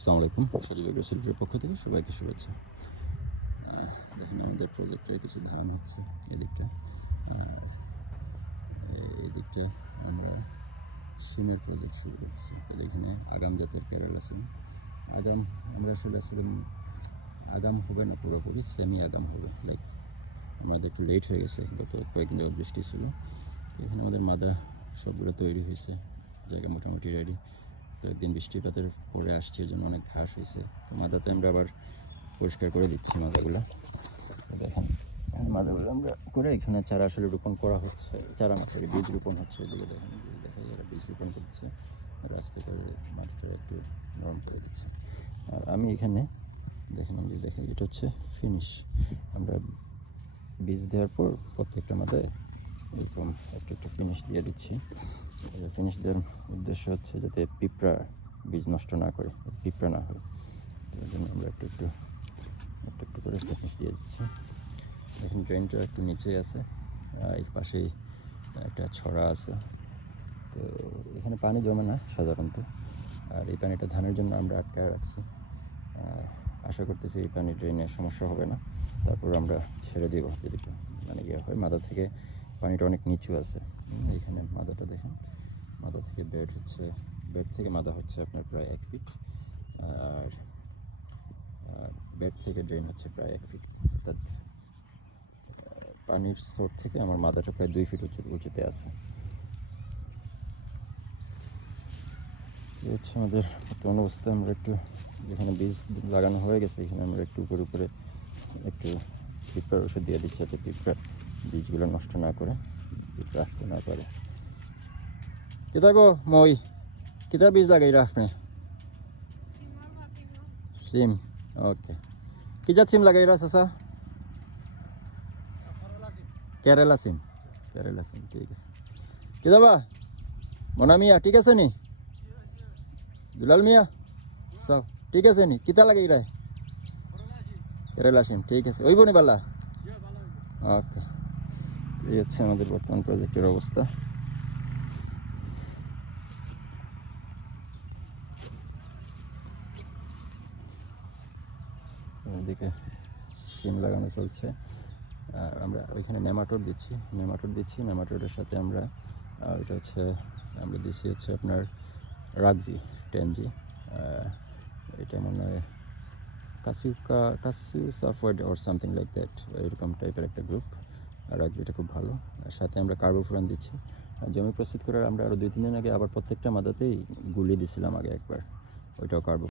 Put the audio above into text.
আসসালামু আলাইকুম, সজীব এগ্রোসিটির পক্ষ থেকে সবাইকে শুভেচ্ছা। দেখেন আমাদের প্রজেক্টের কিছু ধান হচ্ছে এদিকটা। এই দিকটা আমরা সিমের প্রজেক্ট শুরু করছি। তো এখানে আগাম জাতের কেরালা সিম। আগাম আমরা আসলে আগাম হবে না পুরোপুরি, সেমি আগাম হবে। লাইক আমাদের একটু লেট হয়ে গেছে, গত কয়েকদিন যাওয়ার বৃষ্টি ছিল। তো এখানে আমাদের মাদা সবগুলো তৈরি হয়েছে, জায়গা মোটামুটি রেডি। কয়েকদিন বৃষ্টিপাতের পরে আসছে, এর জন্য অনেক ঘাস হয়েছে। তো মাদাতে আমরা আবার পরিষ্কার করে দিচ্ছি মাদাগুলো। তো দেখেন মাদাগুলো আমরা করে এখানে চারা আসলে রোপণ করা হচ্ছে, চারা না সরি বীজ রোপণ হচ্ছে। ওইদিকে দেখেন দেখা যারা বীজ রোপণ করতেছে, রাস্তা করে মাটিটা একটু নরম করে দিচ্ছে। আর আমি এখানে দেখেন আমি দেখেন এটা হচ্ছে ফিনিশ। আমরা বীজ দেওয়ার পর প্রত্যেকটা মাদায় এরকম একটু একটু ফিনিশ দিয়ে দিচ্ছি। ফিনিশ দেওয়ার উদ্দেশ্য হচ্ছে যাতে পিঁপড়া বীজ নষ্ট না করে, পিঁপড়া না হয়। তো এই জন্য আমরা একটু একটু করে ফিনিশ দিয়ে দিচ্ছি। এখন ড্রেনটা একটু নিচেই আছে, এই পাশেই একটা ছড়া আছে। তো এখানে পানি জমে না সাধারণত, আর এই পানিটা ধানের জন্য আমরা আটকায় রাখছি। আশা করতেছি এই পানি ড্রেনের সমস্যা হবে না। তারপর আমরা ছেড়ে দেব যদি মানে ইয়ে হয়। মাদা থেকে পানিটা অনেক নিচু আছে। এখানে মাদাটা দেখেন, মাদা থেকে বেড থেকে মাদা হচ্ছে আপনার প্রায় 1 ফিট, আর বেড থেকে ড্রেন হচ্ছে প্রায় 1 ফিট। অর্থাৎ পানির স্তর থেকে আমার মাদাটা প্রায় 2 ফিট উঁচুতে আছে। এই হচ্ছে আমাদের বর্তমান অবস্থা। আমরা একটু যেখানে বীজ লাগানো হয়ে গেছে এখানে আমরা একটু উপরে একটু পিঁপড়ার ওষুধ দিয়ে দিচ্ছি, যাতে পিঁপড়া বীজগুলো নষ্ট না করে, পিঁপড়া আসতে না পারে। কিতা গো মই, কিতা বীজ লাগাইরা আপনি? সিম, ওকে। কি জাত সিম লাগাইরা চাচা? কেরালা সিম, কেরালা সিম, ঠিক আছে। কি যাবা মনা মিয়া, ঠিক আছে নি? দুলাল মিয়া সব ঠিক আছে নি? কিতা লাগাইরা? কেরালা সিম, ঠিক আছে। ওইব নি বালা? ওকে। এই হচ্ছে আমাদের বর্তমান প্রজেক্টের অবস্থা। এদিকে সিম লাগানো চলছে। আমরা ওইখানে নেমাটোড দিচ্ছি। নেমাটোডের সাথে আমরা এটা হচ্ছে আমরা দিচ্ছি হচ্ছে আপনার রাগবি 10G। এটা মনে হয় কাসিউ সাফওয়ার্ড অর সামথিং লাইক দ্যাট, এরকম টাইপের একটা গ্রুপ। আর রাগবিটা খুব ভালো। আর সাথে আমরা কার্বোফুরান দিচ্ছি। জমি প্রস্তুত করার আমরা আরও 2-3 দিন আগে আবার প্রত্যেকটা মাদাতেই গুলিয়ে দিছিলাম আগে একবার, ওইটাও কার্বো